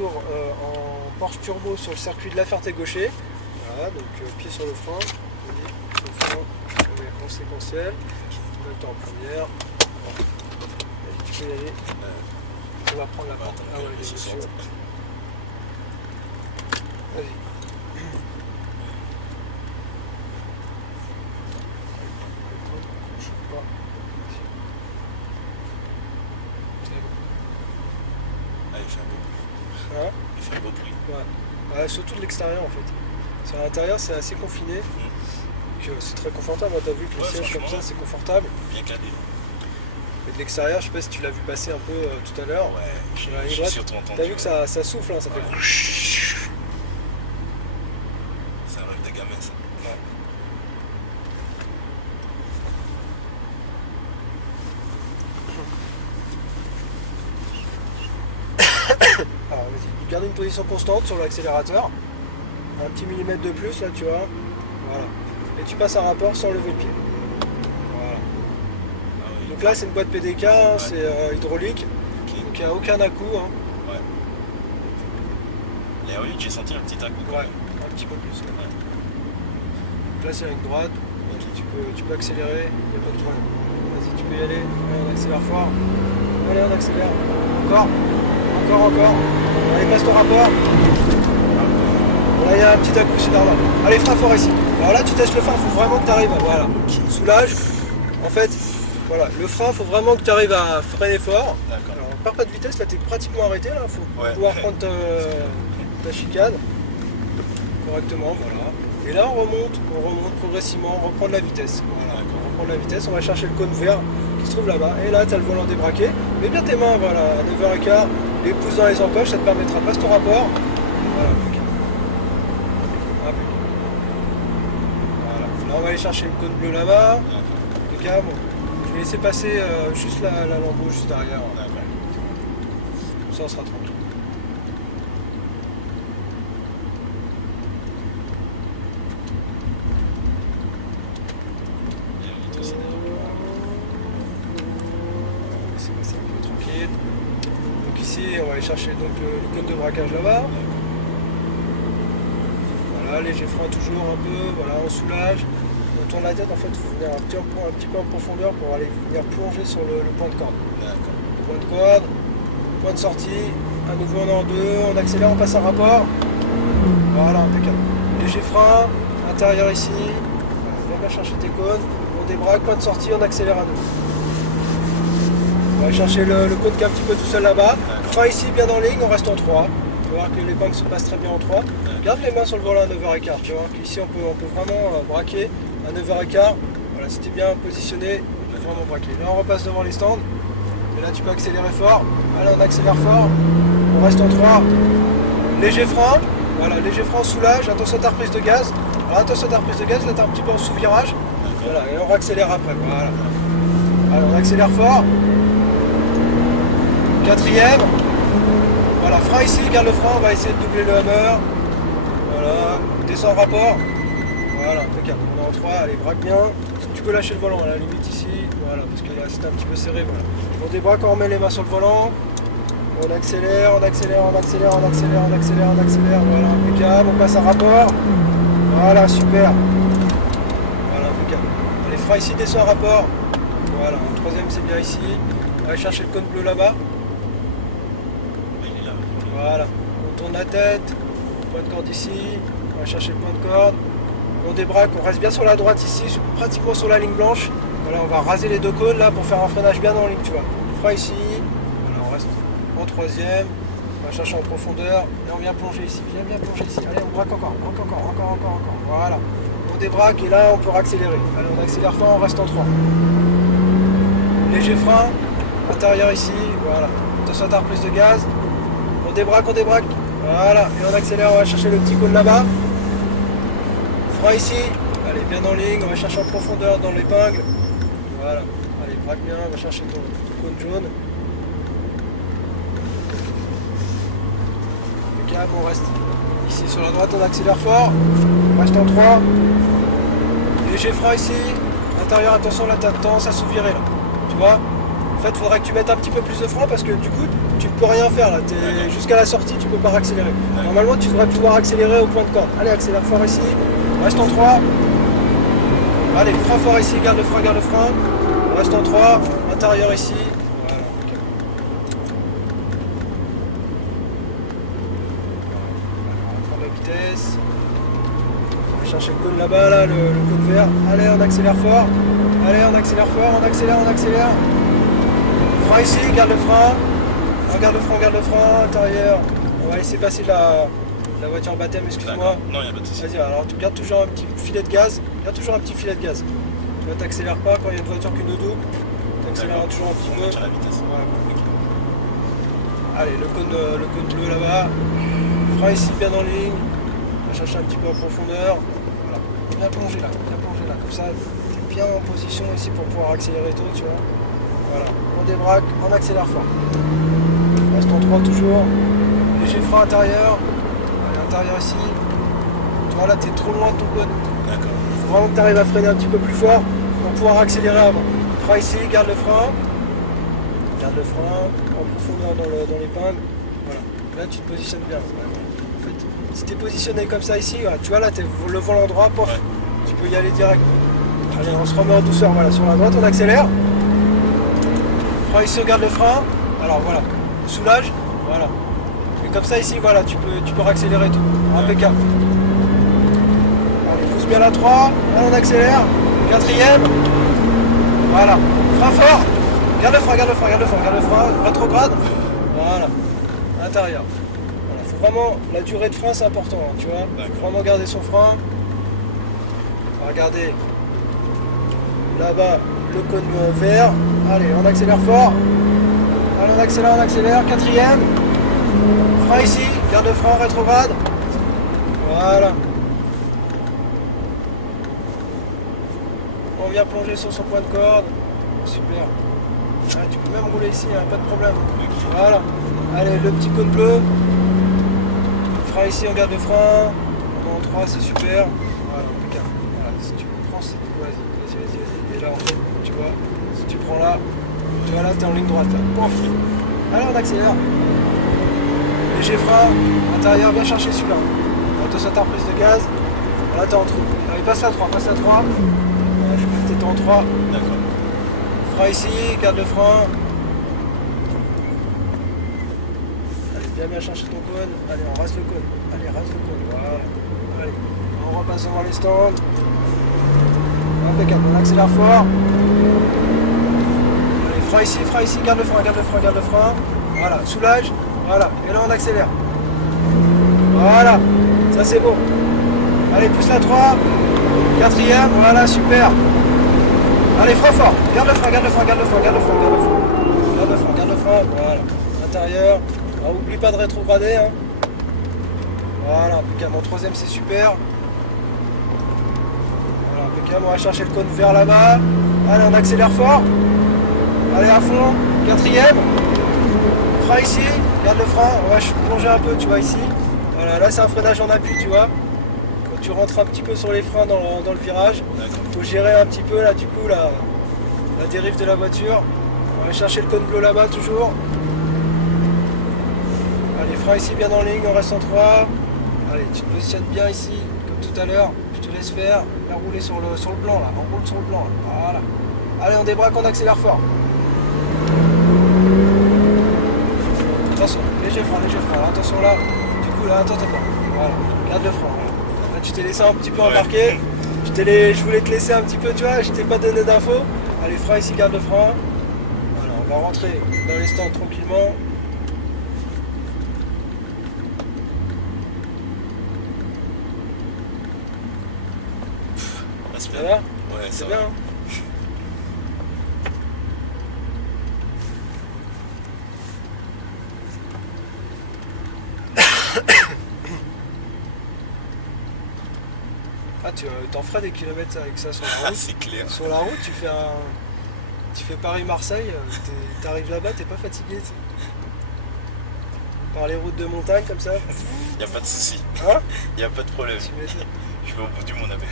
En Porsche Turbo sur le circuit de La Ferté-Gaucher. Voilà, donc pied sur le frein, en séquentiel, en même temps en première. Allez, tu peux y aller. On va prendre la porte. Ah ouais, les chaussures. Vas-y. Il fait un beau bruit. Hein? Il fait un beau bruit. Ouais. Surtout de l'extérieur en fait. Sur l'intérieur c'est assez confiné. Donc c'est très confortable. T'as vu que les sièges comme ça c'est confortable. Bien calé. Et de l'extérieur, je sais pas si tu l'as vu passer un peu tout à l'heure. Ouais, j'ai surtout entendu. T'as vu que ça souffle, hein, ça fait. C'est un rêve de gamin ça. Ouais. Alors vas-y, garde une position constante sur l'accélérateur. Un petit millimètre de plus là, tu vois. Voilà. Et tu passes un rapport sans lever le pied. Voilà. Ah oui. Donc là c'est une boîte PDK, hein, c'est hydraulique. Okay. Donc il n'y a aucun à-coup. Hein. Ouais. Et oui, j'ai senti un petit à-coup. Ouais, un petit peu plus. Ouais. Donc là c'est une droite. Okay. Tu peux accélérer, il n'y a pas de problème. Vas-y, tu peux y aller. Allez, on accélère fort. Allez, on accélère. Encore. Allez, passe ton rapport. Là, il y a un petit à-coup, c'est normal. Allez, frein fort ici. Alors là, tu testes le frein, il faut vraiment que tu arrives à... Voilà. Soulage. En fait, voilà, le frein, il faut vraiment que tu arrives à freiner fort. D'accord. Alors, pars pas de vitesse, là, tu es pratiquement arrêté. Là, il faut pouvoir prendre ta chicane correctement. Voilà. Et là, on remonte progressivement, on reprend de la vitesse. Voilà. On reprend de la vitesse, on va chercher le cône vert qui se trouve là-bas. Et là, tu as le volant débraqué. Mets bien tes mains, voilà, à 9h15, les pouces dans les empoches, ça te permettra, passe ton rapport. Voilà. Voilà. Là, on va aller chercher le cône bleu là-bas. Donc, bon, je vais laisser passer juste la lambeau juste derrière. Comme ça, on sera tranquille. C'est passé un peu tranquille. Donc ici, on va aller chercher donc, le cône de braquage là-bas. Voilà, léger frein toujours un peu, voilà, on soulage. On tourne la tête, en fait, il faut venir un petit peu en profondeur pour aller venir plonger sur le point de corde. Point de corde, point de sortie, à nouveau on est en deux, on accélère, on passe un rapport. Voilà, impeccable. Léger frein, intérieur ici, voilà, viens bien chercher tes cônes, on débraque, point de sortie, on accélère à nouveau. On va chercher le cône qui est un petit peu tout seul là-bas. Frein ici, bien en ligne, on reste en 3. Tu vas voir que les banques se passent très bien en 3. Garde les mains sur le volant à 9h15. Tu vois qu'ici on peut vraiment braquer à 9h15. Voilà, si tu es bien positionné, on peut vraiment braquer. Là on repasse devant les stands. Et là tu peux accélérer fort. Allez, on accélère fort. On reste en 3. Léger frein. Voilà, léger frein, soulage. Attention à ta reprise de gaz. Alors attention à ta reprise de gaz, là tu es un petit peu en sous-virage. Voilà, et on accélère après. Voilà. Alors on accélère fort. Quatrième. Voilà, frein ici, garde le frein, on va essayer de doubler le hammer. Voilà, descend rapport. Voilà, impeccable. On est en 3, allez, braque bien. Tu peux lâcher le volant à la limite ici. Voilà, parce que là c'était un petit peu serré. Voilà. On débraque, on met les mains sur le volant. On accélère. Voilà, impeccable. On passe à rapport. Voilà, super. Voilà, impeccable. Allez, frein ici, descend rapport. Voilà, en troisième c'est bien ici. On va chercher le cône bleu là-bas. Voilà, on tourne la tête, point de corde ici, on va chercher le point de corde, on débraque, on reste bien sur la droite ici, pratiquement sur la ligne blanche. Voilà, on va raser les deux cônes là pour faire un freinage bien en ligne, tu vois. Frein ici, voilà, on reste en troisième, on va chercher en profondeur, et on vient plonger ici, viens bien plonger ici. Allez, on braque encore, voilà. On débraque et là on peut accélérer. Allez, on accélère fort, on reste en 3. Léger frein, intérieur ici, voilà. Attention à ta reprise de gaz. On débraque, voilà, et on accélère, on va chercher le petit cône là-bas. Frein ici, allez, bien en ligne, on va chercher en profondeur dans l'épingle. Voilà, allez, braque bien, on va chercher ton cône jaune. Impeccable, on reste ici sur la droite, on accélère fort, on reste en 3. Léger frein ici, intérieur, attention là, t'as tendance à sous-virer là, tu vois. fait, il faudrait que tu mettes un petit peu plus de frein parce que du coup, tu ne peux rien faire là. Jusqu'à la sortie, tu ne peux pas accélérer. Normalement, tu devrais pouvoir accélérer au point de corde. Allez, accélère fort ici. Reste en 3. Allez, frein fort ici. Garde le frein, garde le frein. Reste en 3. Intérieur ici. Voilà. On va prendre la vitesse. On va chercher le cône là-bas, là, le cône vert. Allez, on accélère fort. Allez, on accélère fort. On accélère, on accélère. Frein ici, garde le frein. Garde le frein, intérieur. On va laisser passer la voiture baptême, excuse-moi. Non, il n'y a pas de souci. Vas-y, alors tu gardes toujours un petit filet de gaz. Garde toujours un petit filet de gaz. Tu ne t'accélères pas quand il y a une voiture qui nous double. Tu accélères toujours un petit peu. La vitesse. Ouais. Allez, le cône bleu là-bas. Frein ici, bien en ligne. On va chercher un petit peu en profondeur. Voilà. Bien plongé là, Comme ça, tu es bien en position ici pour pouvoir accélérer tôt, tu vois. Voilà. On débraque, on accélère fort. Reste en 3 toujours. Léger frein intérieur. Allez, intérieur ici. Tu vois là, tu es trop loin de ton cône. D'accord. Il faut vraiment que tu arrives à freiner un petit peu plus fort pour pouvoir accélérer avant. Frein ici, garde le frein. Garde le frein en profondeur dans l'épingle. Voilà. Là, tu te positionnes bien. En fait, si tu es positionné comme ça ici, voilà, tu vois là, tu es le volant droit, pof, ouais. Tu peux y aller direct. Allez, on se remet en douceur. Voilà, sur la droite, on accélère. Frein ici, on garde le frein. Alors voilà, on soulage. Voilà. Et comme ça ici, voilà, tu peux accélérer tout. Impeccable. Allez, pousse bien la 3. Allez, on accélère. 4e. Voilà. Frein fort. Garde le frein. Rétrograde. Voilà. Intérieur. Voilà. Faut vraiment, la durée de frein, c'est important. Hein, tu vois. Faut vraiment garder son frein. On va regarder là-bas le cône vert. Allez, on accélère fort. Allez, on accélère. 4e. Frein ici, garde le frein, rétrograde. Voilà. On vient plonger sur son point de corde. Super. Ah, tu peux même rouler ici, hein, pas de problème. Voilà. Allez, le petit cône bleu. Frein ici, on garde le frein. On est en 3, c'est super. Voilà, impeccable. Voilà, si tu prends, vas-y. Et là, en fait, tu vois, si tu prends là, tu vois là, t'es en ligne droite. Là. Pouf. Allez, on accélère. Léger frein, intérieur, viens chercher celui-là. Attention à ta reprise de gaz. Là, t'es en trou. Allez, passe la 3. Voilà, je crois que t'étais en 3. D'accord. Frein ici, garde le frein. Allez, bien chercher ton cône. Allez, on rase le cône. Voilà. Allez, on repasse devant les stands. Impeccable, on accélère fort. Allez, frein ici, garde le frein. Voilà, soulage. Voilà, et là on accélère. Voilà, ça c'est beau. Allez, pousse la 3. 4e, voilà, super. Allez, frein fort. Garde le frein. Voilà. Intérieur. Ah, oublie pas de rétrograder. Hein. Voilà, impeccable. Mon 3e, c'est super. Voilà, impeccable. On va chercher le cône vert là-bas. Allez, on accélère fort. Allez, à fond. 4e. Frein ici. Garde le frein. On va plonger un peu, tu vois, ici. Voilà, là, c'est un freinage en appui, tu vois. Quand tu rentres un petit peu sur les freins dans le virage, il faut gérer un petit peu, là, du coup, la dérive de la voiture. On va chercher le cône bleu là-bas, toujours. Allez, frein ici, bien en ligne, on reste en 3. Allez, tu te positionnes bien ici, comme tout à l'heure. Je te laisse faire. Là, rouler sur le blanc, là. On roule sur le blanc, là. Voilà. Allez, on débraque, on accélère fort. Attention, léger frein. Alors, attention là. Du coup, là, attends. Voilà, garde le frein. Là, tu t'es laissé un petit peu embarquer. Je voulais te laisser un petit peu, tu vois, je t'ai pas donné d'infos. Allez, frein ici, garde le frein. Voilà, on va rentrer dans les stands tranquillement. Ça va ? Ouais, c'est bien. Ah, tu t'en feras des kilomètres avec ça sur la route. C'est clair. Sur la route, tu fais Paris-Marseille, t'arrives là-bas, t'es pas fatigué. Par les routes de montagne comme ça. Y a pas de souci. Hein ? Y a pas de problème. Je vais au bout du monde avec.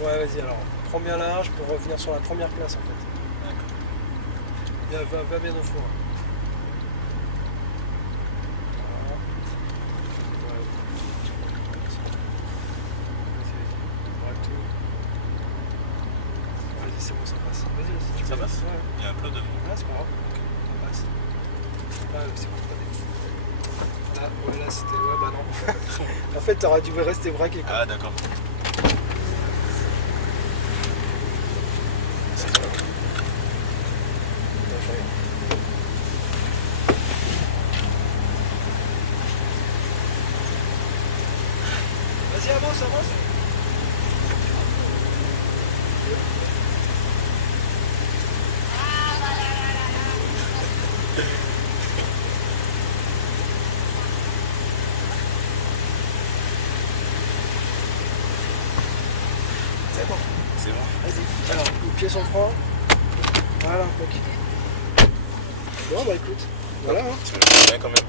Ouais, vas-y, alors, prends bien large pour revenir sur la première place en fait. D'accord. Va bien au fond. Voilà. Ouais. Vas-y. Vas-y, c'est bon, ça passe. Vas-y. Ça passe? Ouais. Il y a un peu de... Ah, c'est pas grave. Ça passe. Ah, c'est bon, pas là, ouais, là c'était... Ouais, bah non. En fait, t'aurais dû rester braqué, quoi. Ah, d'accord. C'est bon. Non, je regarde. Vas-y, avance, avance. C'est bon. C'est bon. Vas-y. Alors, les pieds sont francs. Voilà, ok. Bon, bah écoute. Voilà, hein. C'est bien quand même.